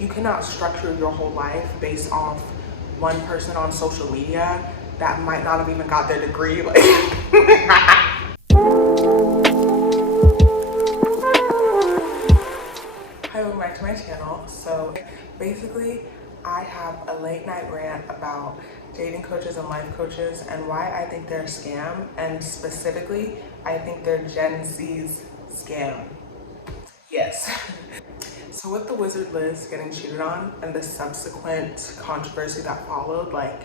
you cannot structure your whole life based off one person on social media that might not have even got their degree. Like, hi, welcome back to my channel. So basically, I have a late night rant about dating coaches and life coaches and why I think they're a scam, and specifically, I think they're Gen Z's scam. Yes. So with the Wizardliz getting cheated on and the subsequent controversy that followed, like,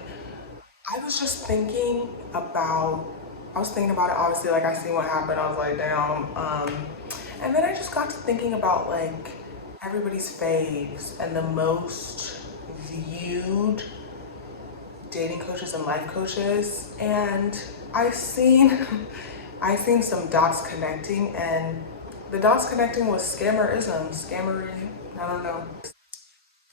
I was just thinking about, I was thinking about it, obviously, like, I seen what happened, I was like, damn, and then I just got to thinking about, like, everybody's faves and the most viewed dating coaches and life coaches, and I seen some dots connecting, and the dots connecting was scammery, I don't know.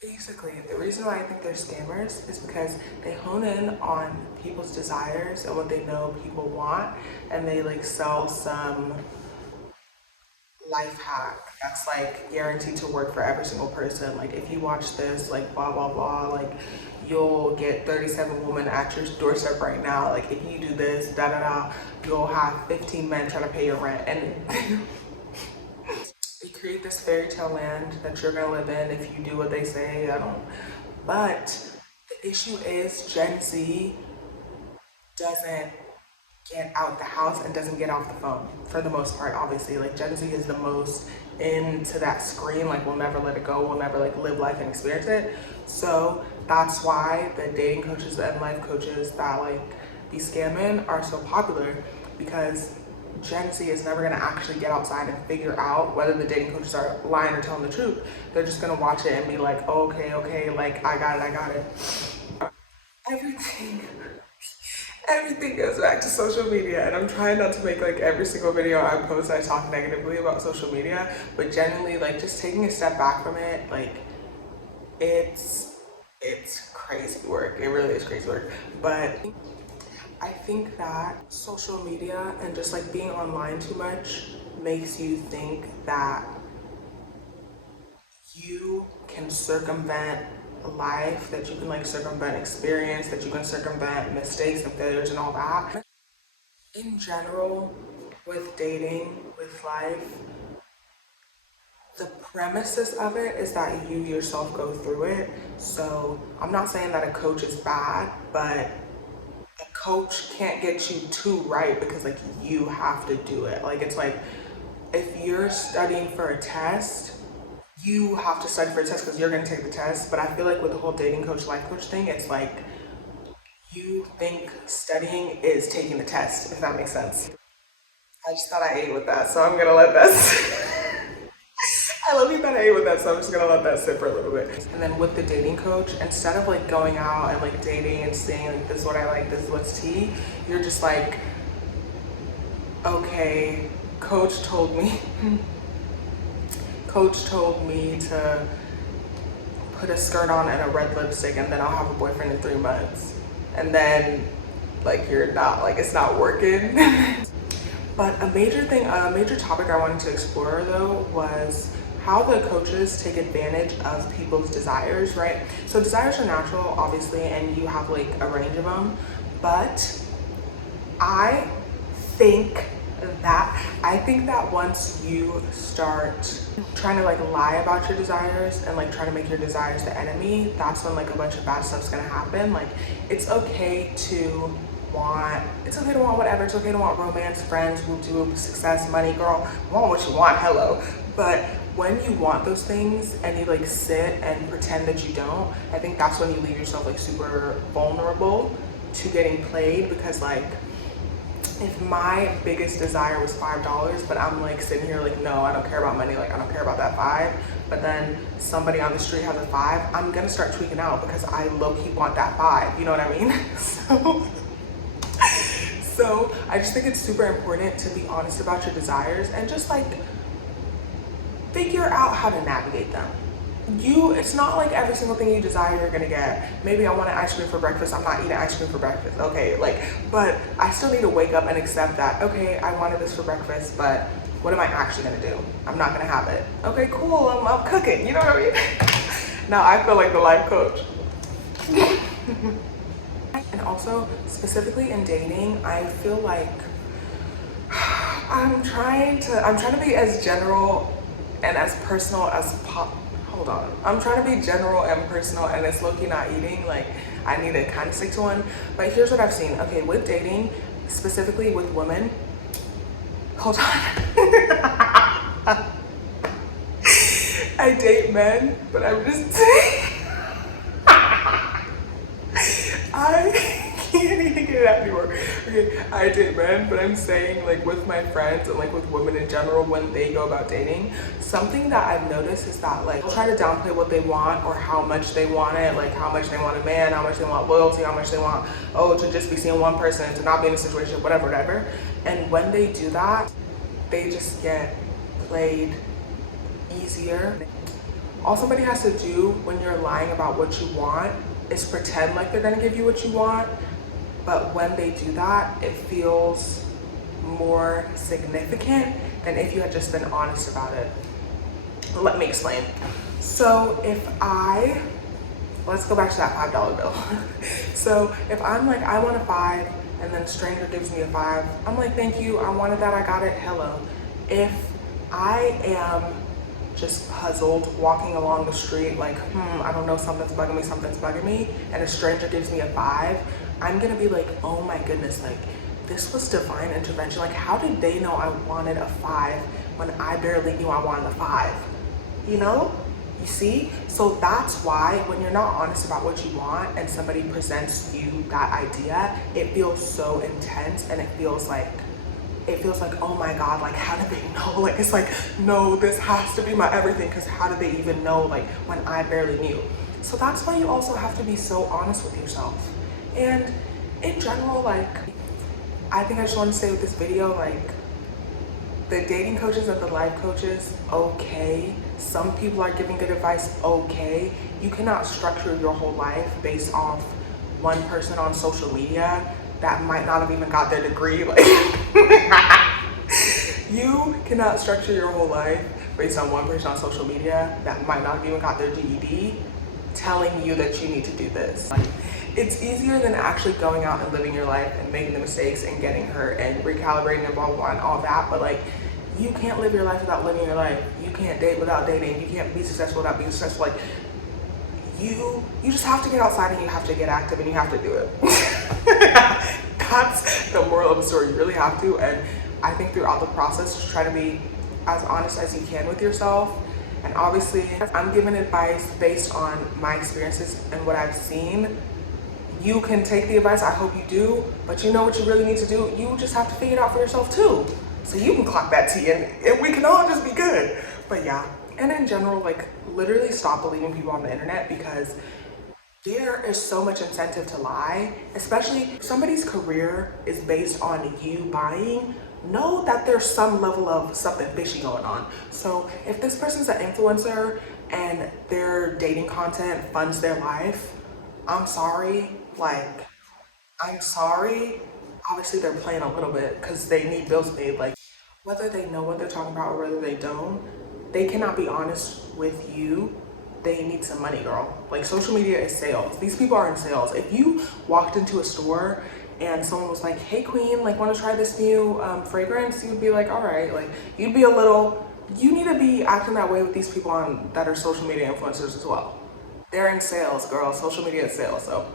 Basically, the reason why I think they're scammers is because they hone in on people's desires and what they know people want, and they like sell some life hack that's like guaranteed to work for every single person. Like, if you watch this, like blah blah blah, like you'll get 37 women at your doorstep right now. Like, if you do this, da da da, you'll have 15 men trying to pay your rent. And they create this fairy tale land that you're gonna live in if you do what they say. But the issue is Gen Z doesn't get out the house and doesn't get off the phone for the most part. Obviously, like, Gen Z is the most into that screen, like, we'll never let it go, we'll never like live life and experience it. So that's why the dating coaches and life coaches that like be scamming are so popular, because Gen Z is never gonna actually get outside and figure out whether the dating coaches are lying or telling the truth. They're just gonna watch it and be like, oh, okay, like, I got it. Everything goes back to social media, and I'm trying not to make like every single video I post I talk negatively about social media, but genuinely, like, just taking a step back from it, like, it's crazy work. It really is crazy work. But I think that social media and just like being online too much makes you think that you can circumvent life, that you can like circumvent experience, that you can circumvent mistakes and failures and all that. In general, with dating, with life, the premises of it is that you yourself go through it. So I'm not saying that a coach is bad, but a coach can't get you too right, because like you have to do it. Like, it's like if you're studying for a test, you have to study for a test because you're going to take the test. But I feel like with the whole dating coach, life coach thing, it's like you think studying is taking the test, if that makes sense. I just thought I ate with that, so I'm going to let that I love you that I ate with that, so I'm just going to let that sit for a little bit. And then with the dating coach, instead of like going out and like dating and saying like, this is what I like, this is what's tea, you're just like, okay, coach told me to put a skirt on and a red lipstick, and then I'll have a boyfriend in 3 months. And then like you're not, like, it's not working. But a major topic I wanted to explore though was how the coaches take advantage of people's desires, right? So desires are natural, obviously, and you have like a range of them. But I think that once you start trying to like lie about your desires and like trying to make your desires the enemy, that's when like a bunch of bad stuff's gonna happen. Like, it's okay to want whatever. It's okay to want romance, friends, whoop-de-whoop, success, money. Girl, want what you want, hello. But when you want those things and you like sit and pretend that you don't, I think that's when you leave yourself like super vulnerable to getting played. Because like, if my biggest desire was $5, but I'm like sitting here like, no, I don't care about money, like I don't care about that 5, but then somebody on the street has a 5, I'm gonna start tweaking out because I low-key want that 5, you know what I mean? So I just think it's super important to be honest about your desires and just like figure out how to navigate them. It's not like every single thing you desire you're gonna get. Maybe I want an ice cream for breakfast, I'm not eating ice cream for breakfast, okay, like, but I still need to wake up and accept that, okay, I wanted this for breakfast, but what am I actually gonna do? I'm not gonna have it. Okay, cool, I'm cooking, you know what I mean? Now I feel like the life coach. And also, specifically in dating, I feel like I'm trying to be as general and as personal as hold on. I'm trying to be general and personal, and it's low-key not eating. Like, I need to kind of stick to one. But here's what I've seen. Okay, with dating, specifically with women, hold on. I date men, but I'm just I can't even get it out anymore. Okay, I date men, but I'm saying, like, with my friends and like with women in general, when they go about dating, something that I've noticed is that, like, they'll try to downplay what they want or how much they want it, like how much they want a man, how much they want loyalty, how much they want, oh, to just be seeing one person, to not be in a situation, whatever. And when they do that, they just get played easier. All somebody has to do when you're lying about what you want is pretend like they're gonna give you what you want, but when they do that, it feels more significant than if you had just been honest about it. Let me explain. So let's go back to that $5 bill. So if I'm like, I want a 5, and then a stranger gives me a 5, I'm like, thank you, I wanted that, I got it, hello. If I am just puzzled walking along the street, like, I don't know, something's bugging me, and a stranger gives me a 5, I'm gonna be like, oh my goodness, like, this was divine intervention. Like, how did they know I wanted a 5 when I barely knew I wanted a 5? You know? You see? So that's why when you're not honest about what you want and somebody presents you that idea, it feels so intense, and it feels like, oh my God, like, how did they know? Like, it's like, no, this has to be my everything, because how did they even know, like, when I barely knew? So that's why you also have to be so honest with yourself. And in general, like, I think I just want to say with this video, like, the dating coaches and the life coaches, okay. Some people are giving good advice, okay. You cannot structure your whole life based off one person on social media that might not have even got their degree. Like, you cannot structure your whole life based on one person on social media that might not have even got their GED telling you that you need to do this. Like, it's easier than actually going out and living your life and making the mistakes and getting hurt and recalibrating and blah, blah, blah, and all that. But, like, you can't live your life without living your life. You can't date without dating. You can't be successful without being successful. Like, you just have to get outside, and you have to get active, and you have to do it. That's the moral of the story. You really have to. And I think throughout the process, just try to be as honest as you can with yourself. And obviously, I'm giving advice based on my experiences and what I've seen. You can take the advice, I hope you do, but you know what you really need to do? You just have to figure it out for yourself too. So you can clock that T, and we can all just be good. But yeah, and in general, like, literally stop believing people on the internet, because there is so much incentive to lie, especially if somebody's career is based on you buying. Know that there's some level of something fishy going on. So if this person's an influencer and their dating content funds their life, I'm sorry. Like, I'm sorry. Obviously they're playing a little bit because they need bills paid. Like, whether they know what they're talking about or whether they don't, they cannot be honest with you. They need some money, girl. Like, social media is sales. These people are in sales. If you walked into a store and someone was like, hey queen, like, want to try this new fragrance, you'd be like, all right. Like, you'd be a little, you need to be acting that way with these people that are social media influencers as well. They're in sales, girl. Social media is sales. So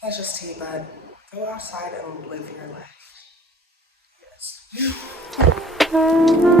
that's just tea, but go outside and live your life. Yes.